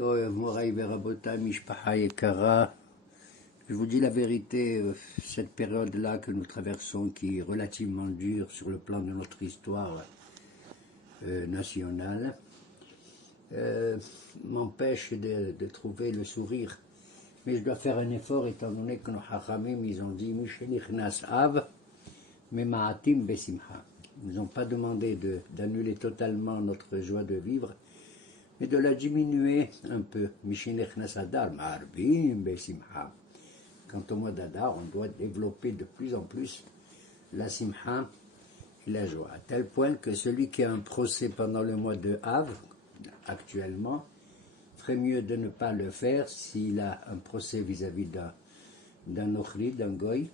Moraï Verabota, Mishpaha Yekara. Je vous dis la vérité, cette période-là que nous traversons, qui est relativement dure sur le plan de notre histoire nationale, m'empêche de trouver le sourire. Mais je dois faire un effort étant donné que nos hachamim, ils ont dit Mishenichnas Av, Memaatim Besimha. Ils nous ont pas demandé d'annuler totalement notre joie de vivre, mais de la diminuer un peu. Mishenichnas Adar, Ma'arbim Besimha. Quant au mois d'Adar, on doit développer de plus en plus la simha et la joie. À tel point que celui qui a un procès pendant le mois de Av, actuellement, ferait mieux de ne pas le faire s'il a un procès vis-à-vis d'un Ochri, d'un Goy,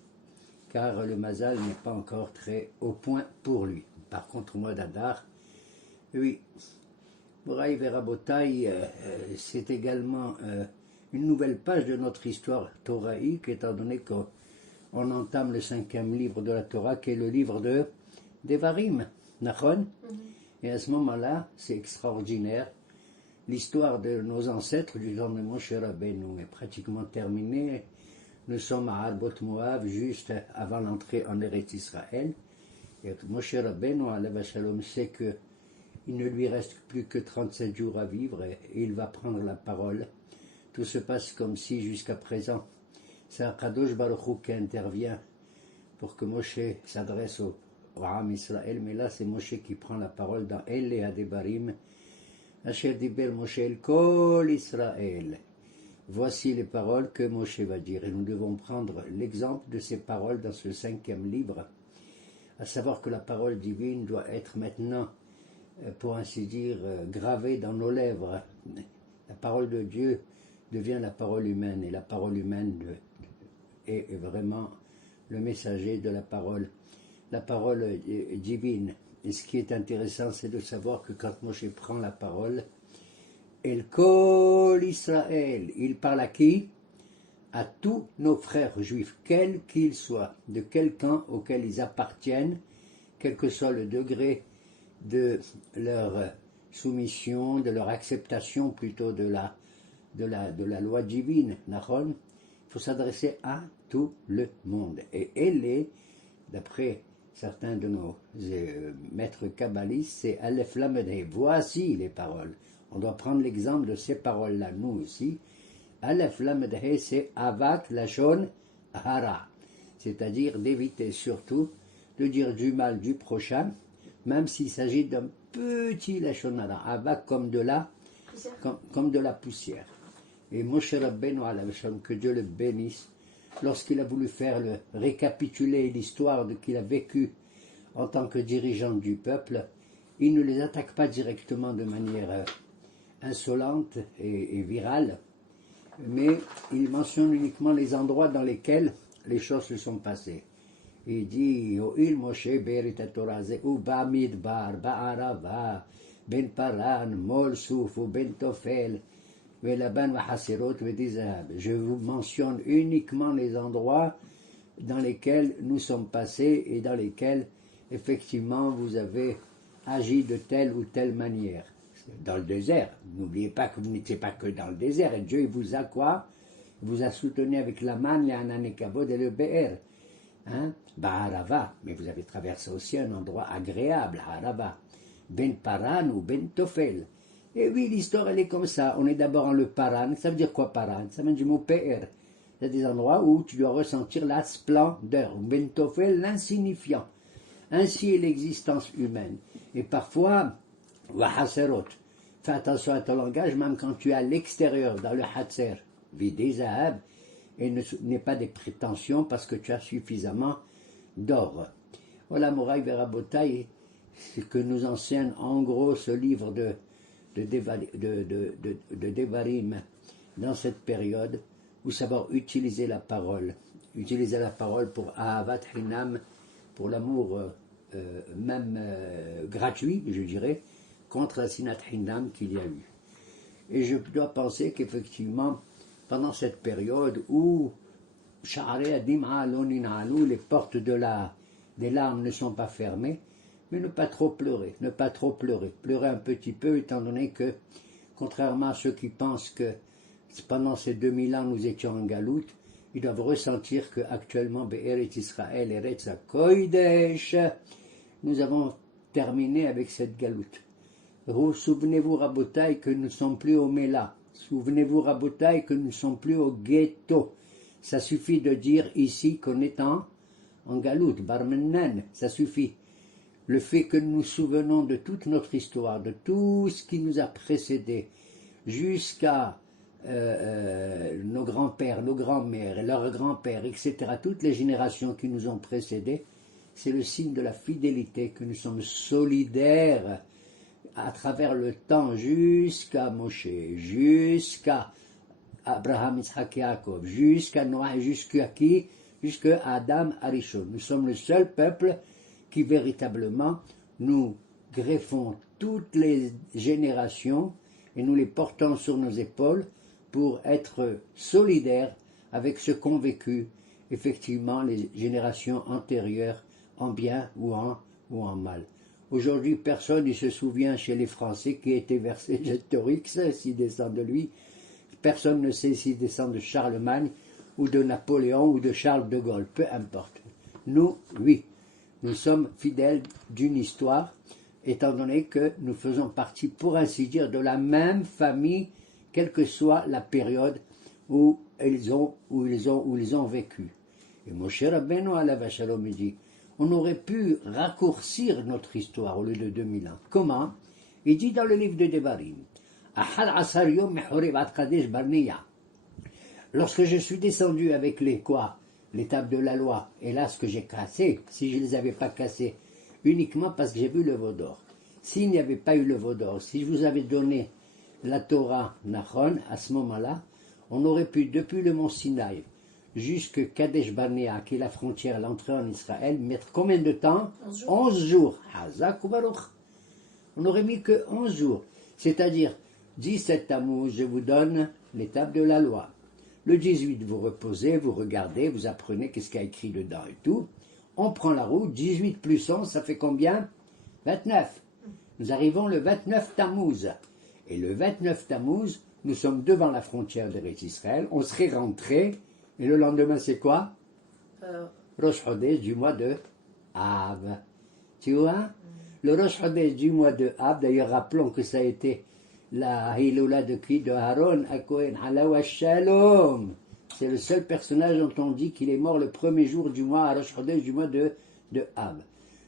car le Mazal n'est pas encore très au point pour lui. Par contre, au mois d'Adar, oui, Moraï Verabotaï, c'est également une nouvelle page de notre histoire thoraïque, étant donné qu'on entame le 5e livre de la Torah, qui est le livre de Devarim, Nachon. Et à ce moment-là, c'est extraordinaire. L'histoire de nos ancêtres du temps de Moshe Rabbeinu est pratiquement terminée. Nous sommes à Arbot Moav, juste avant l'entrée en Eretz Israël. Et Moshe Rabbeinu, alayhi shalom, sait qu'il ne lui reste plus que 37 jours à vivre et il va prendre la parole. Tout se passe comme si, jusqu'à présent, c'est Kadosh Baruch Hu qui intervient pour que Moshe s'adresse au Ram Israël, mais là c'est Moshe qui prend la parole dans El et Adebarim, Asher Diber Moshe El Kol Israël. Voici les paroles que Moshe va dire, et nous devons prendre l'exemple de ces paroles dans ce 5e livre, à savoir que la parole divine doit être maintenant, pour ainsi dire, gravée dans nos lèvres. La parole de Dieu devient la parole humaine, et la parole humaine est vraiment le messager de la parole divine. Et ce qui est intéressant, c'est de savoir que quand Moshe prend la parole, El Kol Israël, il parle à qui? À tous nos frères juifs, quels qu'ils soient, de quel camp auquel ils appartiennent, quel que soit le degré de leur soumission, de leur acceptation plutôt de la loi divine, Nachon. Il faut s'adresser à tout le monde. Et elle est, d'après certains de nos maîtres kabbalistes, c'est Aleph Lamed He. Voici les paroles. On doit prendre l'exemple de ces paroles-là, nous aussi. Aleph Lamed He, c'est Avat Lashon Hara. C'est-à-dire d'éviter surtout de dire du mal du prochain, même s'il s'agit d'un petit Lashon Hara. Avat comme de la poussière. Et Moshe Rabbeinu, que Dieu le bénisse, lorsqu'il a voulu faire récapituler l'histoire qu'il a vécue en tant que dirigeant du peuple, il ne les attaque pas directement de manière insolente et virale, mais il mentionne uniquement les endroits dans lesquels les choses se sont passées. Il dit O'il Moshe Berit Torah ou Bamidbar, Ba'arava, Ben Paran, Mol Souf ou Ben Tofel. Je vous mentionne uniquement les endroits dans lesquels nous sommes passés et dans lesquels, effectivement, vous avez agi de telle ou telle manière. Dans le désert, n'oubliez pas que vous n'étiez pas que dans le désert, et Dieu il vous a quoi? Il vous a soutenu avec la manne, la ananekabod et le be'er. Ba'arava, mais vous avez traversé aussi un endroit agréable, Harava. Ben Paran ou Ben Tofel. Et oui, l'histoire, elle est comme ça. On est d'abord en le Paran. Ça veut dire quoi, Paran? Ça vient du mot PR. C'est des endroits où tu dois ressentir la splendeur. Bentofel, l'insignifiant. Ainsi est l'existence humaine. Et parfois, Wahaserot. Fais attention à ton langage, même quand tu es à l'extérieur, dans le Hatser. Vidé Zahab. Et n'aie pas des prétentions parce que tu as suffisamment d'or. Voilà, Moraï Verabotaï, ce que nous enseigne en gros ce livre de Devarim dans cette période, où savoir utiliser la parole pour Ahavat Hinam, pour l'amour même gratuit, je dirais, contre la Sinat Hinam qu'il y a eu. Et je dois penser qu'effectivement, pendant cette période où les portes des larmes ne sont pas fermées, mais ne pas trop pleurer, pleurer un petit peu, étant donné que contrairement à ceux qui pensent que pendant ces 2000 ans nous étions en galoute, ils doivent ressentir qu'actuellement, Be'eret Israël, Eretz HaKodesh, nous avons terminé avec cette galoute. Souvenez-vous, Rabotai, que nous ne sommes plus au Mela. Souvenez-vous, Rabotai, que nous ne sommes plus au ghetto. Ça suffit de dire ici qu'on est en galoute, Barmennen, ça suffit. Le fait que nous nous souvenons de toute notre histoire, de tout ce qui nous a précédés, jusqu'à nos grands-pères, nos grands-mères, leurs grands-pères, etc., toutes les générations qui nous ont précédés, c'est le signe de la fidélité, que nous sommes solidaires à travers le temps jusqu'à Moshe, jusqu'à Abraham, Isaac, Yaakov, jusqu'à Noah, jusqu'à qui? Jusqu'à Adam, Arishon. Nous sommes le seul peuple qui véritablement nous greffons toutes les générations et nous les portons sur nos épaules pour être solidaires avec ce qu'ont vécu effectivement les générations antérieures en bien ou en mal. Aujourd'hui, personne ne se souvient chez les Français qui était Vercingétorix, s'il descend de lui. Personne ne sait s'il descend de Charlemagne ou de Napoléon ou de Charles de Gaulle, peu importe. Nous, oui, nous sommes fidèles d'une histoire, étant donné que nous faisons partie, pour ainsi dire, de la même famille, quelle que soit la période où ils ont vécu. Et Moshe Rabbeinu alav shalom dit, on aurait pu raccourcir notre histoire au lieu de 2000 ans. Comment? Il dit dans le livre de Devarim, lorsque je suis descendu avec les tables de la loi, et là ce que j'ai cassé, si je ne les avais pas cassés, uniquement parce que j'ai vu le veau d'or. S'il n'y avait pas eu le veau d'or, si je vous avais donné la Torah Nachon, à ce moment-là, on aurait pu, depuis le mont Sinaï, jusque Kadesh Barnea, qui est la frontière, l'entrée en Israël, mettre combien de temps? 11 jours. Hazak ou Baruch. On n'aurait mis que 11 jours. C'est-à-dire, 17 Tammuz, je vous donne l'étape de la loi. Le 18, vous reposez, vous regardez, vous apprenez qu'est-ce qu'il y a écrit dedans et tout. On prend la route, 18 plus 11, ça fait combien? 29. Nous arrivons le 29 Tammuz. Et le 29 Tammuz, nous sommes devant la frontière d'Eretz Israël, on serait rentré, et le lendemain c'est quoi? Rosh Chodesh du mois de Av. Tu vois? Le Rosh Chodesh du mois de Av, d'ailleurs rappelons que ça a été la Hiloula de qui? De Aaron à Kohen, Alawa Shalom. C'est le seul personnage dont on dit qu'il est mort le premier jour du mois, à Rosh Chodesh du mois de Av.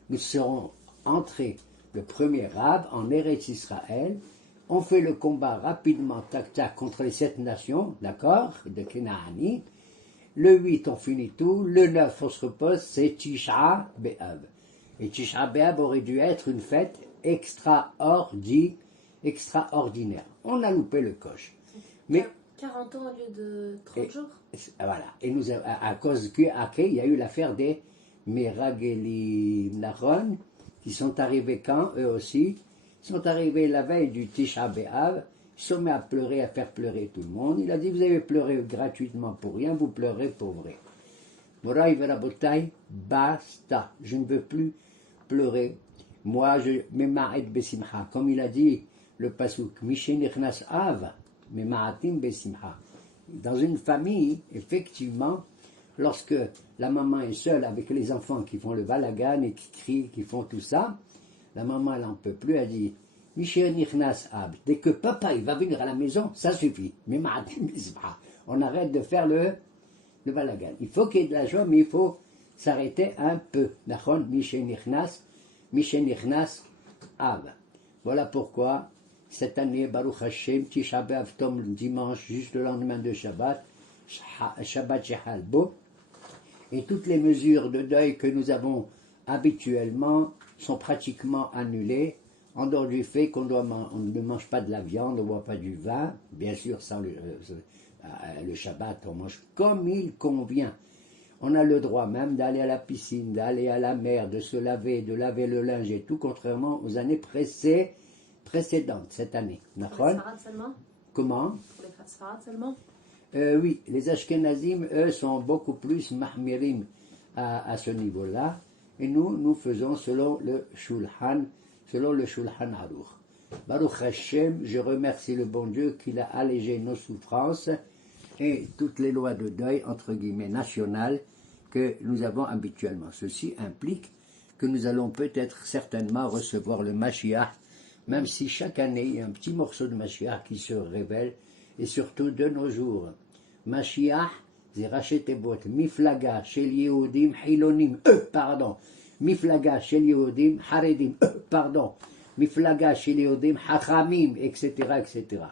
Nous serons entrés le premier Av en Eretz Israël. On fait le combat rapidement, tac-tac, contre les 7 nations, d'accord, de Kenaani. Le 8, on finit tout. Le 9, on se repose, c'est Tisha B'Av. Et Tisha B'Av aurait dû être une fête extraordinaire. On a loupé le coche. Mais 40 ans au lieu de 30 jours. Voilà. Et nous, à cause qu'il y a eu l'affaire des Merageli Naron, qui sont arrivés quand, eux aussi? Ils sont arrivés la veille du Tisha B'Av, ils se sont mis à pleurer, à faire pleurer tout le monde. Il a dit, vous avez pleuré gratuitement pour rien, vous pleurez pour vrai. Moraï Verabotai, basta, je ne veux plus pleurer. Moi, je mema'et besimcha, comme il a dit le pasuk, Mishen Nichnas Av, mema'atim besimcha. Dans une famille, effectivement, lorsque la maman est seule avec les enfants qui font le balagan et qui crient, qui font tout ça, la maman, elle n'en peut plus, elle dit, Mishen Nichnas Av, dès que papa il va venir à la maison, ça suffit. Mema'atim besimcha. On arrête de faire le balagan. Il faut qu'il y ait de la joie, mais il faut s'arrêter un peu. Nachon, Mishen Nichnas Av. Voilà pourquoi, cette année, Baruch Hashem, Tisha B'Av tombe le dimanche, juste le lendemain de Shabbat, Shabbat Shechal Bo, et toutes les mesures de deuil que nous avons habituellement sont pratiquement annulées, en dehors du fait qu'on ne mange pas de la viande, on ne boit pas du vin, bien sûr, sans le Shabbat, on mange comme il convient. On a le droit même d'aller à la piscine, d'aller à la mer, de se laver, de laver le linge et tout, contrairement aux années précédentes, cette année. Pour les Sfarad seulement? Comment? Pour les Sfarad seulement? Oui, les Ashkenazim, eux, sont beaucoup plus mahmirim à ce niveau-là. Et nous faisons selon le Shulchan Aruch. Baruch Hashem, je remercie le bon Dieu qu'il a allégé nos souffrances et toutes les lois de deuil, entre guillemets, nationales que nous avons habituellement. Ceci implique que nous allons peut-être certainement recevoir le Mashiach, même si chaque année il y a un petit morceau de Mashiach qui se révèle, et surtout de nos jours. Mashiach, c'est Raché Tevot, Miflaga, Shel Yehudim, Hilonim, Miflaga, Shel Yehudim, Haredim, Miflaga, Shel Yehudim, Hachamim, etc., etc.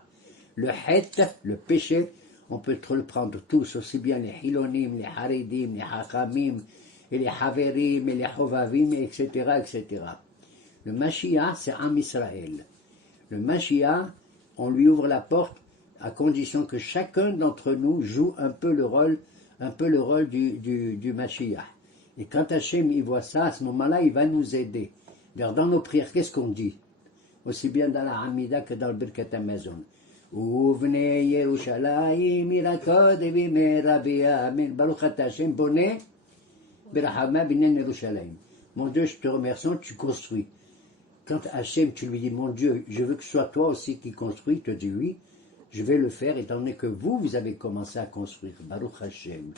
Le Het, le péché, on peut le prendre tous, aussi bien les Hilonim, les Haredim, les Hachamim, et les Haverim, et les Hovavim, etc., etc. Le Mashiach, c'est Am Israël. Le Mashiach, on lui ouvre la porte à condition que chacun d'entre nous joue un peu le rôle du Mashiach. Et quand Hachem il voit ça, à ce moment-là, il va nous aider. D'ailleurs, dans nos prières, qu'est-ce qu'on dit? Aussi bien dans la Hamida que dans le Birkat HaMazon. Uvnei Yerushalayim irakod evimera bi'amen Baruch ata Hashem boneh berachama binen Yerushalayim. Mon Dieu, je te remercie, tu construis. Quand Hachem, tu lui dis, mon Dieu, je veux que ce soit toi aussi qui construis, il te dit oui, je vais le faire, étant donné que vous avez commencé à construire. Baruch Hashem.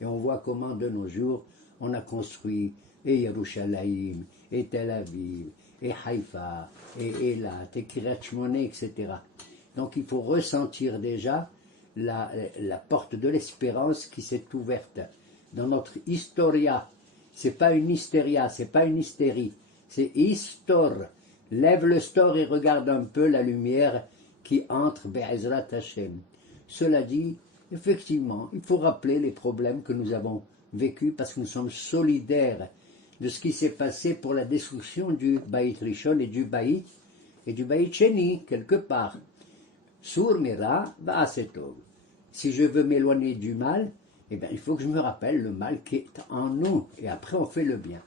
Et on voit comment de nos jours, on a construit et Yerushalayim, et Tel Aviv, et Haïfa, et Eilat, et Kiryat Shmona, etc. Donc il faut ressentir déjà la porte de l'espérance qui s'est ouverte dans notre historia. C'est pas une hystéria, c'est pas une hystérie, c'est histor. Lève le store et regarde un peu la lumière qui entre Be'ezrat Hashem. Cela dit, effectivement, il faut rappeler les problèmes que nous avons vécus parce que nous sommes solidaires de ce qui s'est passé pour la destruction du Baït Rishon et du Baït Sheni, quelque part. Sur Mera, Ba'asetov. Si je veux m'éloigner du mal, eh bien, il faut que je me rappelle le mal qui est en nous. Et après, on fait le bien.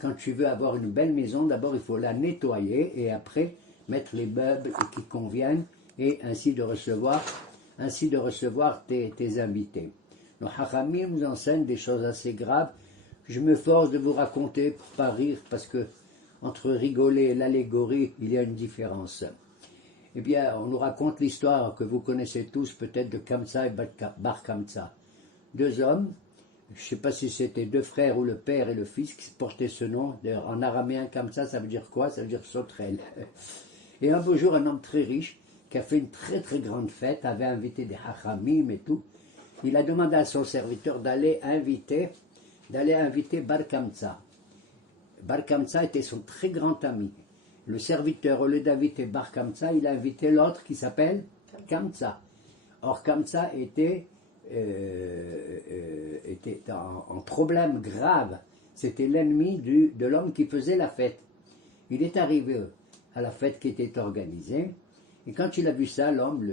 Quand tu veux avoir une belle maison, d'abord, il faut la nettoyer et après, mettre les meubles qui conviennent et ainsi de recevoir tes invités. Le Hachamim nous enseigne des choses assez graves. Je me force de vous raconter pour pas rire parce que entre rigoler et l'allégorie, il y a une différence. Eh bien, on nous raconte l'histoire que vous connaissez tous, peut-être de Kamsa et Bar Kamsa. Deux hommes, je ne sais pas si c'était deux frères ou le père et le fils qui portaient ce nom. D'ailleurs, en araméen, Kamsa, ça veut dire quoi? Ça veut dire sauterelle. Et un beau jour, un homme très riche, qui a fait une très très grande fête, avait invité des hachamim et tout. Il a demandé à son serviteur d'aller inviter Bar Kamsa. Bar Kamsa était son très grand ami. Le serviteur, au lieu d'inviter Bar Kamsa, il a invité l'autre qui s'appelle Kamsa. Or, Kamsa était en problème grave. C'était l'ennemi de l'homme qui faisait la fête. Il est arrivé à la fête qui était organisée, et quand il a vu ça, l'homme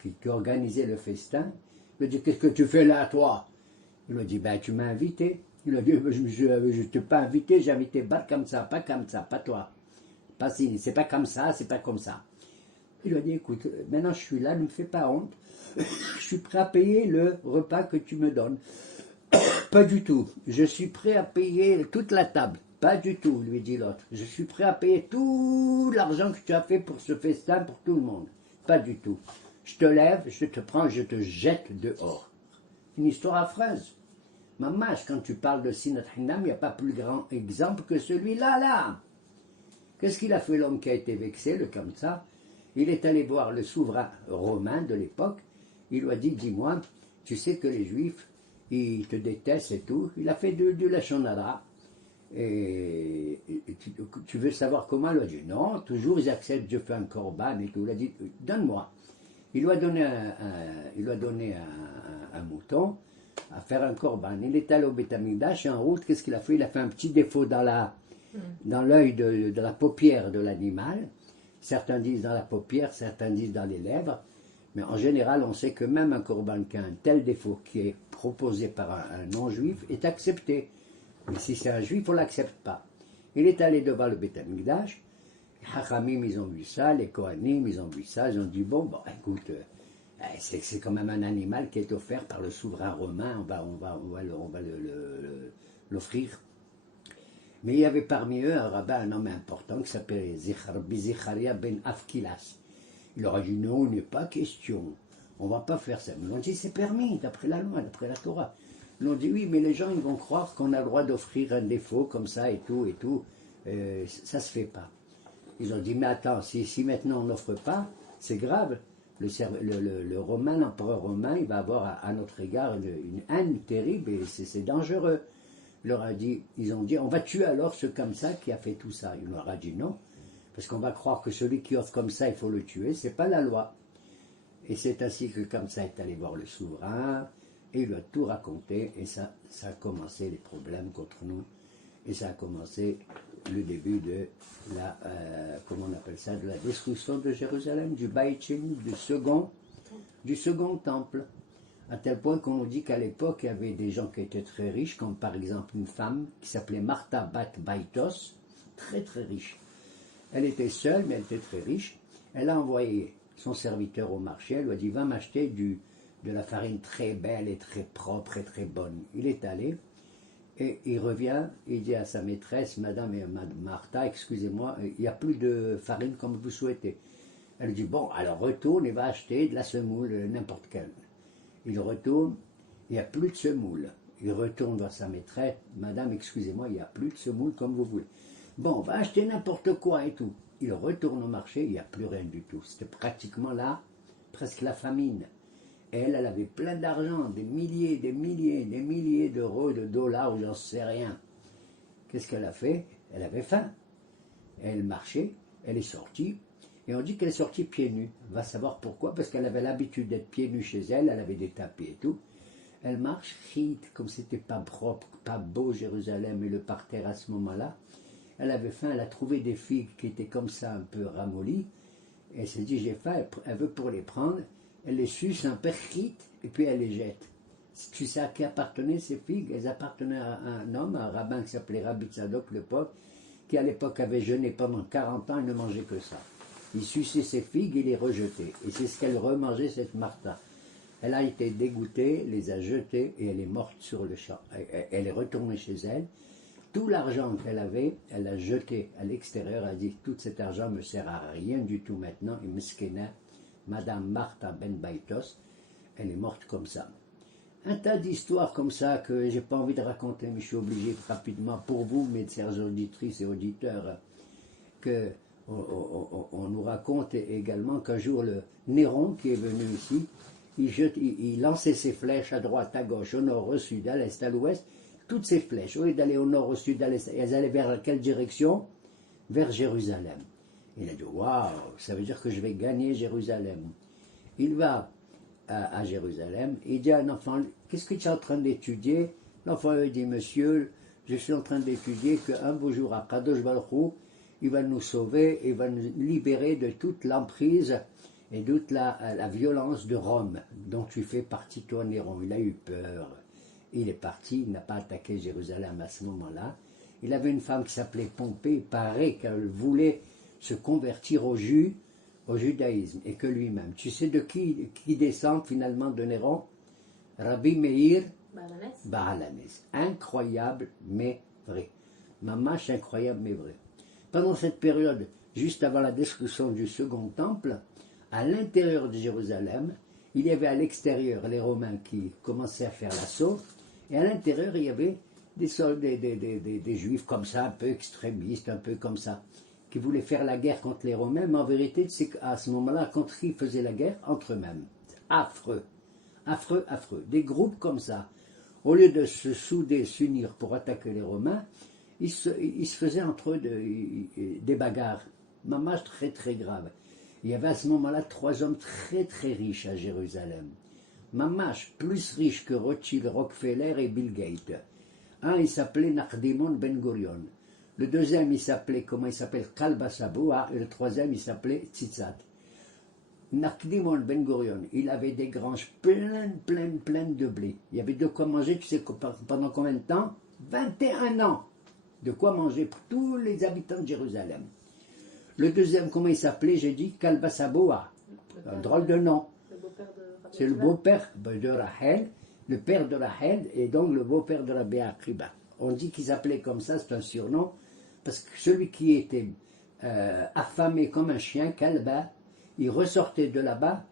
qui organisait le festin, il lui a dit, qu'est-ce que tu fais là, toi? Il lui a dit, ben tu m'as invité. Il lui a dit, je ne t'ai pas invité, j'ai invité Bar Kamsa, pas toi. C'est pas comme ça, c'est pas comme ça. Il lui a dit, écoute, maintenant je suis là, ne me fais pas honte, je suis prêt à payer le repas que tu me donnes. Pas du tout, je suis prêt à payer toute la table. Pas du tout, lui dit l'autre. Je suis prêt à payer tout l'argent que tu as fait pour ce festin, pour tout le monde. Pas du tout. Je te lève, je te prends, je te jette dehors. Une histoire affreuse. Mamash, quand tu parles de Sinat Hinam, il n'y a pas plus grand exemple que celui-là, là. Qu'est-ce qu'il a fait l'homme qui a été vexé, le Kamsa? Il est allé voir le souverain romain de l'époque. Il lui a dit, dis-moi, tu sais que les Juifs, ils te détestent et tout. Il a fait du Lachon Hara. Et tu veux savoir comment? Il lui a dit, non, toujours ils acceptent, je fais un korban et tout. Il a dit, donne-moi. Il lui a donné un mouton à faire un korban. Il est allé au Beth Amikdash et en route, qu'est-ce qu'il a fait? Il a fait un petit défaut dans l'œil de la paupière de l'animal. Certains disent dans la paupière, certains disent dans les lèvres. Mais en général, on sait que même un korban qui a un tel défaut qui est proposé par un non-juif est accepté. Mais si c'est un juif, on ne l'accepte pas. Il est allé devant le Beth Amikdash. Les Hachamim, ils ont vu ça, les Kohanim, ils ont vu ça. Ils ont dit, bon écoute, c'est quand même un animal qui est offert par le souverain romain, on va l'offrir. Mais il y avait parmi eux un rabbin, un homme important qui s'appelait Zicharia ben Afkilas. Il leur a dit non, il n'est pas question, on ne va pas faire ça. Mais ils ont dit c'est permis, d'après la loi, d'après la Torah. Ils ont dit oui, mais les gens ils vont croire qu'on a le droit d'offrir un défaut comme ça et tout, ça ne se fait pas. Ils ont dit mais attends, si maintenant on n'offre pas, c'est grave. Le Romain, l'empereur romain, il va avoir à notre égard une haine terrible et c'est dangereux. Ils ont dit, on va tuer alors ce comme ça qui a fait tout ça. Il leur a dit non, parce qu'on va croire que celui qui offre comme ça, il faut le tuer, c'est pas la loi. Et c'est ainsi que comme ça est allé voir le souverain, et il lui a tout raconté, et ça a commencé les problèmes contre nous, et ça a commencé le début de la, comment on appelle ça, de la destruction de Jérusalem, du Beit Sheni, du second temple. À tel point qu'on nous dit qu'à l'époque, il y avait des gens qui étaient très riches, comme par exemple une femme qui s'appelait Martha Bat Baitos, très très riche. Elle était seule, mais elle était très riche. Elle a envoyé son serviteur au marché, elle lui a dit, va m'acheter de la farine très belle et très propre et très bonne. Il est allé, et il revient, il dit à sa maîtresse, Madame Martha, excusez-moi, il n'y a plus de farine comme vous souhaitez. Elle lui dit, bon, alors retourne et va acheter de la semoule, n'importe quelle. Il retourne, il n'y a plus de semoule. Il retourne vers sa maîtresse, Madame, excusez-moi, il n'y a plus de semoule comme vous voulez. Bon, on va acheter n'importe quoi et tout. Il retourne au marché, il n'y a plus rien du tout. C'était pratiquement là, presque la famine. Elle avait plein d'argent, des milliers d'euros, de dollars, ou j'en sais rien. Qu'est-ce qu'elle a fait? Elle avait faim. Elle marchait, elle est sortie, et on dit qu'elle est sortie pieds nus. On va savoir pourquoi, parce qu'elle avait l'habitude d'être pieds nus chez elle, elle avait des tapis et tout. Elle marche, comme c'était pas propre, pas beau Jérusalem et le parterre à ce moment-là. Elle avait faim, elle a trouvé des figues qui étaient comme ça un peu ramollies, et elle s'est dit j'ai faim, elle veut pour les prendre. Elle les suce un peu et puis elle les jette. Tu sais à qui appartenaient ces figues? Elles appartenaient à un homme, un rabbin qui s'appelait Rabbi Tzadok, le pauvre, qui à l'époque avait jeûné pendant 40 ans et ne mangeait que ça. Il suçait ses figues et les rejetait. Et c'est ce qu'elle remangeait, cette Martha. Elle a été dégoûtée, les a jetées et elle est morte sur le champ. Elle est retournée chez elle. Tout l'argent qu'elle avait, elle l'a jeté à l'extérieur. Elle a dit, tout cet argent ne me sert à rien du tout maintenant. Et Meskena, Madame Martha Ben Baitos, elle est morte comme ça. Un tas d'histoires comme ça que j'ai pas envie de raconter, mais je suis obligé rapidement pour vous, mes chères auditrices et auditeurs, que on nous raconte également qu'un jour le Néron qui est venu ici, il lançait ses flèches à droite, à gauche, au nord, au sud, à l'est, à l'ouest, toutes ces flèches, au lieu d'aller au nord, au sud, à l'est, elles allaient vers quelle direction? Vers Jérusalem. Il a dit, waouh, ça veut dire que je vais gagner Jérusalem. Il va à Jérusalem, il dit à un enfant, qu'est-ce que tu es en train d'étudier? L'enfant lui dit, monsieur, je suis en train d'étudier qu'un beau jour, à Kadosh Baruch Hu, il va nous sauver, il va nous libérer de toute l'emprise et toute la violence de Rome, dont tu fais partie, toi, Néron. Il a eu peur. Il est parti, il n'a pas attaqué Jérusalem à ce moment-là. Il avait une femme qui s'appelait Pompée, il paraît qu'elle voulait se convertir au judaïsme, et que lui-même. Tu sais de qui descend finalement de Néron? Rabbi Meir Baalanes. Incroyable, mais vrai. Mamache incroyable, mais vrai. Pendant cette période, juste avant la destruction du second temple, à l'intérieur de Jérusalem, il y avait à l'extérieur les Romains qui commençaient à faire l'assaut, et à l'intérieur, il y avait des Juifs comme ça, un peu extrémistes, un peu comme ça, qui voulaient faire la guerre contre les Romains, mais en vérité, c'est qu'à ce moment-là, contre qui ils faisaient la guerre? Entre eux-mêmes. Affreux. Affreux, affreux. Des groupes comme ça, au lieu de se souder, s'unir pour attaquer les Romains, ils se faisaient entre eux des bagarres, mamache très très graves. Il y avait à ce moment-là 3 hommes très très riches à Jérusalem. Mamache, plus riches que Rothschild, Rockefeller et Bill Gates. Un, il s'appelait Nachdimon Ben Gurion. Le deuxième, il s'appelait, comment il s'appelle, Kalba Saboua, et le troisième, il s'appelait Tzitzat. Nachdimon Ben Gurion, il avait des granges pleines de blé. Il y avait de quoi manger, tu sais, pendant combien de temps? 21 ans. De quoi manger pour tous les habitants de Jérusalem. Le deuxième, comment il s'appelait? J'ai dit Kalba Saboua. Un drôle de nom. C'est le beau-père de Rachel, le père de Rachel, et donc le beau-père de Rabbi Akiba. on dit qu'il s'appelait comme ça, c'est un surnom, parce que celui qui était affamé comme un chien, Kalba, il ressortait de là-bas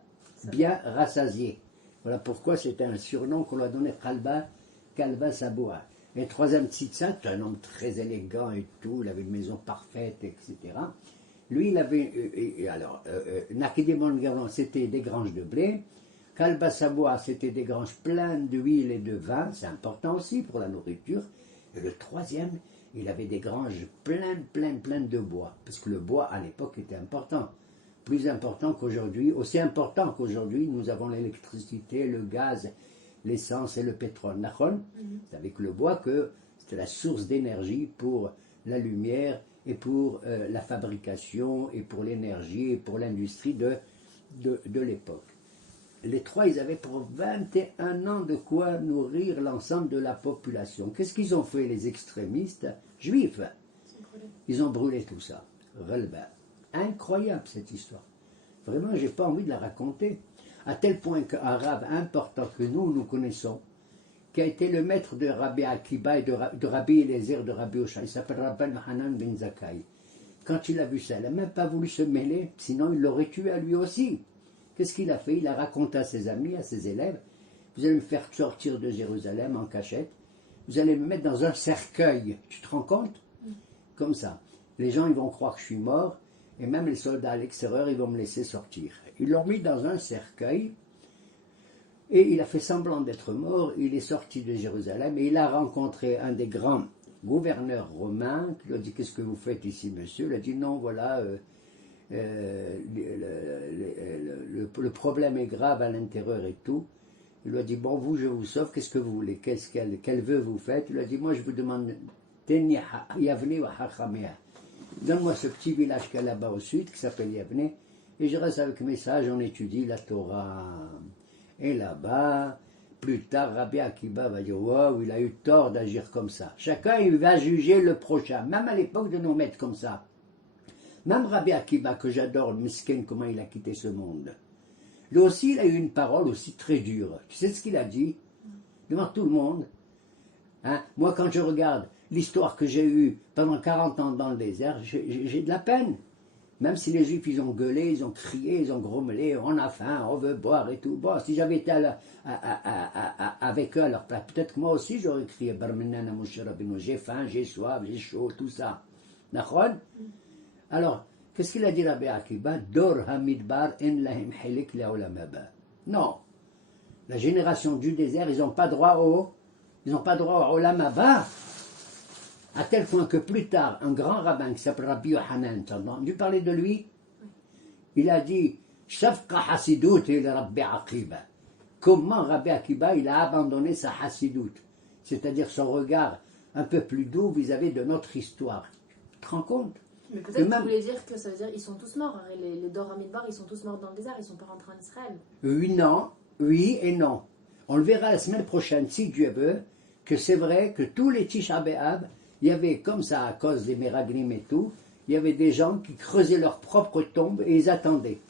bien rassasié. Voilà pourquoi c'était un surnom qu'on lui a donné, Kalba Saboua. Et le troisième tzitza, c'est un homme très élégant et tout, il avait une maison parfaite, etc. Lui, il avait, Nakidimon Gavlon, c'était des granges de blé. Kalba Saboua, c'était des granges pleines d'huile et de vin, c'est important aussi pour la nourriture. Et le troisième, il avait des granges pleines de bois, parce que le bois à l'époque était important. Plus important qu'aujourd'hui, aussi important qu'aujourd'hui, nous avons l'électricité, le gaz, l'essence et le pétrole. C'est avec le bois que c'était la source d'énergie pour la lumière et pour la fabrication et pour l'énergie et pour l'industrie de l'époque. Les trois, ils avaient pour 21 ans de quoi nourrir l'ensemble de la population. Qu'est-ce qu'ils ont fait, les extrémistes juifs? Ils ont brûlé tout ça. Incroyable cette histoire. Vraiment, je n'ai pas envie de la raconter. À tel point qu'un rabbin important que nous connaissons, qui a été le maître de Rabbi Akiba et de Rabbi Eliezer, de Rabbi Osha, il s'appelle Rabban Hanan Ben Zakkai. Quand il a vu ça, il n'a même pas voulu se mêler, sinon il l'aurait tué à lui aussi. Qu'est-ce qu'il a fait? Il a raconté à ses amis, à ses élèves, vous allez me faire sortir de Jérusalem en cachette, vous allez me mettre dans un cercueil. Tu te rends compte? Comme ça. Les gens, ils vont croire que je suis mort, et même les soldats à l'extérieur, ils vont me laisser sortir. Ils l'ont mis dans un cercueil, et il a fait semblant d'être mort, il est sorti de Jérusalem, et il a rencontré un des grands gouverneurs romains, qui lui a dit, qu'est-ce que vous faites ici, monsieur? Il a dit, non, voilà, le problème est grave à l'intérieur et tout. Il lui a dit, bon, vous, je vous sauve, qu'est-ce que vous voulez? Quel vœu vous faites? Il lui a dit, moi, je vous demande, donne-moi ce petit village qu'il y a là-bas au sud, qui s'appelle Yavne, et je reste avec mes sages, on étudie la Torah. Et là-bas, plus tard, Rabbi Akiba va dire, wow, il a eu tort d'agir comme ça. Chacun, il va juger le prochain, même à l'époque de nous mettre comme ça. Même Rabbi Akiba, que j'adore, le miskin, comment il a quitté ce monde. Lui aussi, il a eu une parole aussi très dure. Tu sais ce qu'il a dit? Devant tout le monde. Hein? Moi, quand je regarde l'histoire que j'ai eue pendant 40 ans dans le désert, j'ai de la peine. Même si les Juifs, ils ont gueulé, ils ont crié, ils ont grommelé, on a faim, on veut boire et tout. Bon, si j'avais été avec eux à leur place, peut-être que moi aussi j'aurais crié, j'ai faim, j'ai soif, j'ai chaud, tout ça. D'accord? Alors, qu'est-ce qu'il a dit Rabbi Akiba? Dor hamidbar en lahim hilik le'olam haba. Non. La génération du désert, ils n'ont pas droit au olam haba. À tel point que plus tard, un grand rabbin qui s'appelle Rabbi Yohanan, tu as entendu parler de lui? Il a dit, Shafqa hasidut il Rabbi Akiba. Comment Rabbi Akiba, il a abandonné sa hasidut, c'est-à-dire son regard un peu plus doux vis-à-vis de notre histoire. Tu te rends compte? Mais peut-être que tu voulais dire que ça veut dire qu'ils sont tous morts. Les Dor Hamidbar, ils sont tous morts dans le désert, ils ne sont pas rentrés en Israël. Oui, non, oui et non. On le verra la semaine prochaine, si Dieu veut, que c'est vrai que tous les Tisha B'Av, il y avait comme ça, à cause des Meraglim et tout, il y avait des gens qui creusaient leur propre tombe et ils attendaient.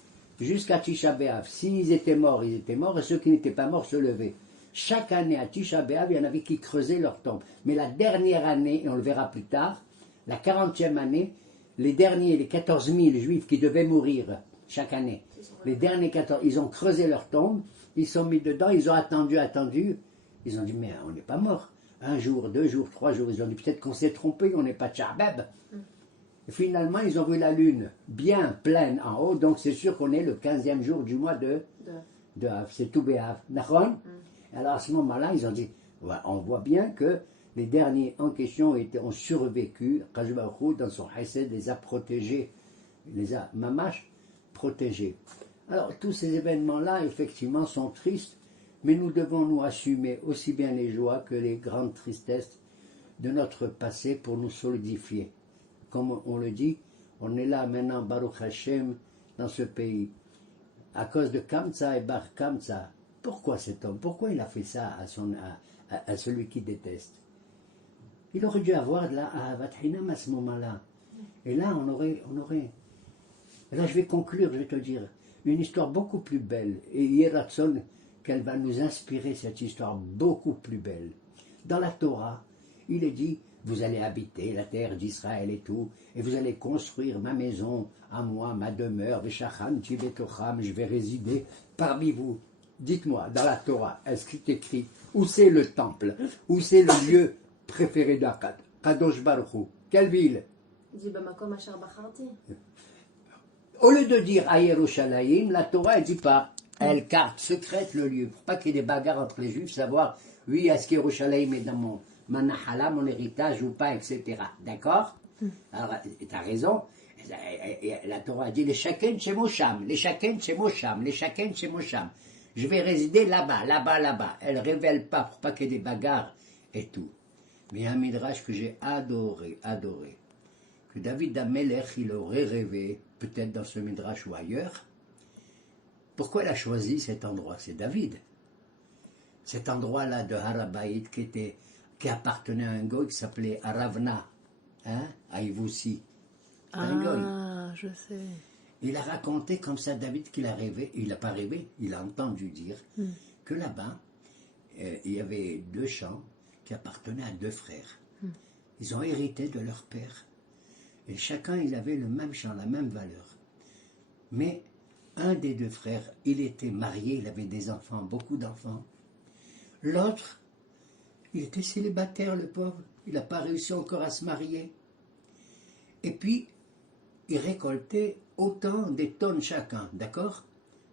Jusqu'à Tisha B'Av. S'ils étaient morts, ils étaient morts, et ceux qui n'étaient pas morts se levaient. Chaque année à Tisha B'Av, il y en avait qui creusaient leur tombe. Mais la dernière année, et on le verra plus tard, la 40e année, les derniers, les 14 000 juifs qui devaient mourir chaque année, les derniers 14, ils ont creusé leur tombe, ils sont mis dedans, ils ont attendu, ils ont dit, mais on n'est pas mort. Un jour, 2 jours, 3 jours, ils ont dit, peut-être qu'on s'est trompé, on n'est pas Tcharbeb. Et finalement, ils ont vu la lune bien pleine en haut, donc c'est sûr qu'on est le 15e jour du mois de Av, c'est tout Béav. Alors à ce moment-là, ils ont dit, ouais, on voit bien que les derniers en question ont survécu. Kajbakou, dans son Hesed, les a protégés, les a mamash protégés. Alors tous ces événements-là, effectivement, sont tristes, mais nous devons nous assumer aussi bien les joies que les grandes tristesses de notre passé pour nous solidifier. Comme on le dit, on est là maintenant, Baruch Hashem, dans ce pays, à cause de Kamsa et Bar Kamsa. Pourquoi cet homme? Pourquoi il a fait ça à celui qui déteste? Il aurait dû avoir de la Ahavat Hinam à ce moment-là. Et là, on aurait... Et là, je vais conclure, je vais te dire, une histoire beaucoup plus belle. Et Yeratson, qu'elle va nous inspirer, cette histoire beaucoup plus belle. Dans la Torah, Il est dit, vous allez habiter la terre d'Israël et tout, et vous allez construire ma maison, à moi, ma demeure, Veshacham Tibetocham, je vais résider parmi vous. Dites-moi, dans la Torah, est-ce qu'il est écrit où c'est le temple, où c'est le lieu préféré d'Akad, Kadosh Baruch Hu, quelle ville? Il dit Bamakom Asher Bacharti. Au lieu de dire à Yerushalayim, la Torah ne dit pas, elle carte secrète le lieu, pour pas qu'il y ait des bagarres entre les Juifs, savoir, oui, est-ce que Yerushalayim est dans mon nahala, mon héritage ou pas, etc. D'accord? Alors, tu as raison. La Torah dit les shaken chez Mosham, les shaken chez Mosham, les shaken chez Mosham. Je vais résider là-bas, là-bas, là-bas. Elle ne révèle pas pour pas qu'il y ait des bagarres et tout. Mais il y a un midrash que j'ai adoré, que David Amelech, il aurait rêvé, peut-être dans ce midrash ou ailleurs. Pourquoi il a choisi cet endroit? C'est David. Cet endroit-là de Harabaït qui appartenait à un goy qui s'appelait Aravna, à Ivoussi. Ah, je sais. Il a raconté comme ça, David, qu'il a rêvé, il n'a pas rêvé, il a entendu dire que là-bas, il y avait 2 champs qui appartenaient à 2 frères. Ils ont hérité de leur père. Et chacun, il avait le même champ, la même valeur. Mais un des 2 frères, il était marié, il avait des enfants, beaucoup d'enfants. L'autre, il était célibataire, le pauvre. Il n'a pas réussi encore à se marier. Et puis, il récoltait autant des tonnes chacun, d'accord?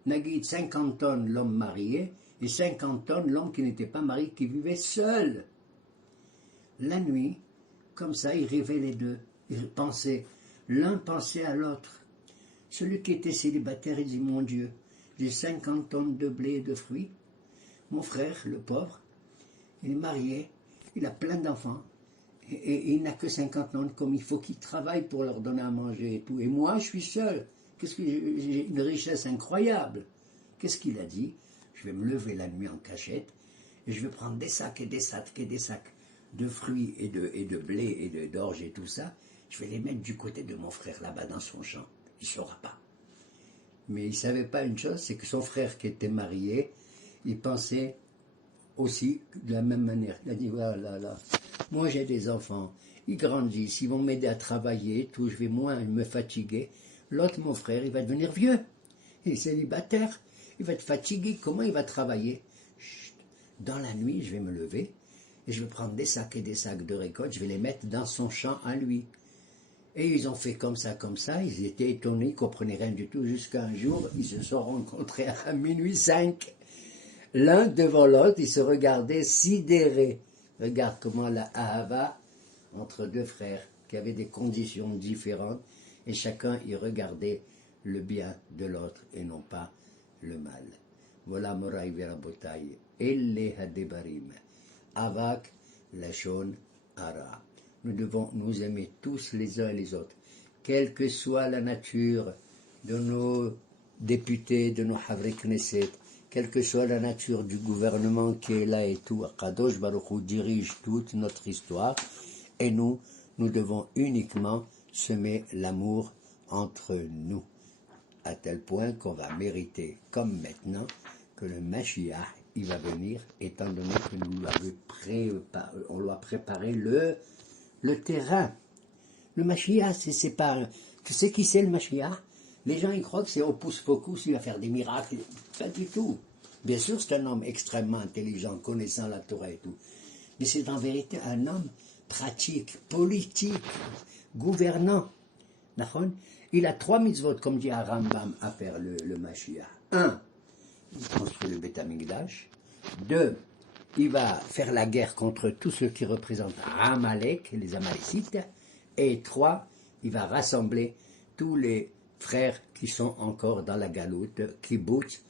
Nagid, 50 tonnes l'homme marié et 50 tonnes l'homme qui n'était pas marié, qui vivait seul. La nuit, comme ça, il rêvait les 2. Il pensait, l'un pensait à l'autre. Celui qui était célibataire, il dit, mon Dieu, j'ai 50 tonnes de blé et de fruits. Mon frère, le pauvre, il est marié, il a plein d'enfants. Et il n'a que 50 tonnes, comme il faut qu'il travaille pour leur donner à manger et tout. Et moi, je suis seul. J'ai une richesse incroyable. Qu'est-ce qu'il a dit? Je vais me lever la nuit en cachette et je vais prendre des sacs et des sacs et des sacs de fruits et de blé et d'orge et tout ça. Je vais les mettre du côté de mon frère là-bas dans son champ. Il ne saura pas. Mais il ne savait pas une chose, c'est que son frère qui était marié, il pensait aussi de la même manière. Il a dit, voilà, là, moi j'ai des enfants, ils grandissent, ils vont m'aider à travailler, tout, je vais moins me fatiguer. L'autre, mon frère, il va devenir vieux, il est célibataire, il va être fatigué, comment il va travailler? Chut. Dans la nuit, je vais me lever, et je vais prendre des sacs et des sacs de récolte, je vais les mettre dans son champ à lui. Et ils ont fait comme ça, ils étaient étonnés, ils ne comprenaient rien du tout, jusqu'à un jour, ils se sont rencontrés à minuit 5. L'un devant l'autre, ils se regardaient sidérés. Regarde comment la ahava entre 2 frères qui avaient des conditions différentes et chacun y regardait le bien de l'autre et non pas le mal. Voilà Moraï Verabotaï. Elle hadebarim. Avak lashon ara. Nous devons nous aimer tous les uns et les autres, quelle que soit la nature de nos députés, de nos Havri Knesset, quelle que soit la nature du gouvernement qui est là et tout, Kadosh Baruch Hu dirige toute notre histoire, et nous devons uniquement semer l'amour entre nous, à tel point qu'on va mériter, comme maintenant, que le Mashiach, il va venir, étant donné que nous on lui a préparé le terrain. Le Mashiach, c'est pas... Tu sais qui c'est le Mashiach? Les gens, ils croient que c'est Opus Focus, il va faire des miracles. Pas du tout. Bien sûr, c'est un homme extrêmement intelligent, connaissant la Torah et tout. Mais c'est en vérité un homme pratique, politique, gouvernant. Il a 3 mitzvot, comme dit Rambam, à faire le Mashiach. 1, il construit le Beth Amikdash. 2, il va faire la guerre contre tous ceux qui représentent Amalek, les Amalécites. Et 3, il va rassembler tous les frères qui sont encore dans la galoute, Kibbutz,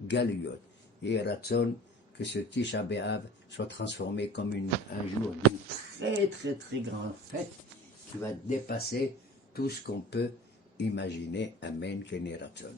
Galuyot. Et Ratson, que ce Tisha B'Av soit transformé comme un jour d'une très très très grande fête qui va dépasser tout ce qu'on peut imaginer. Amen, Kene Ratson.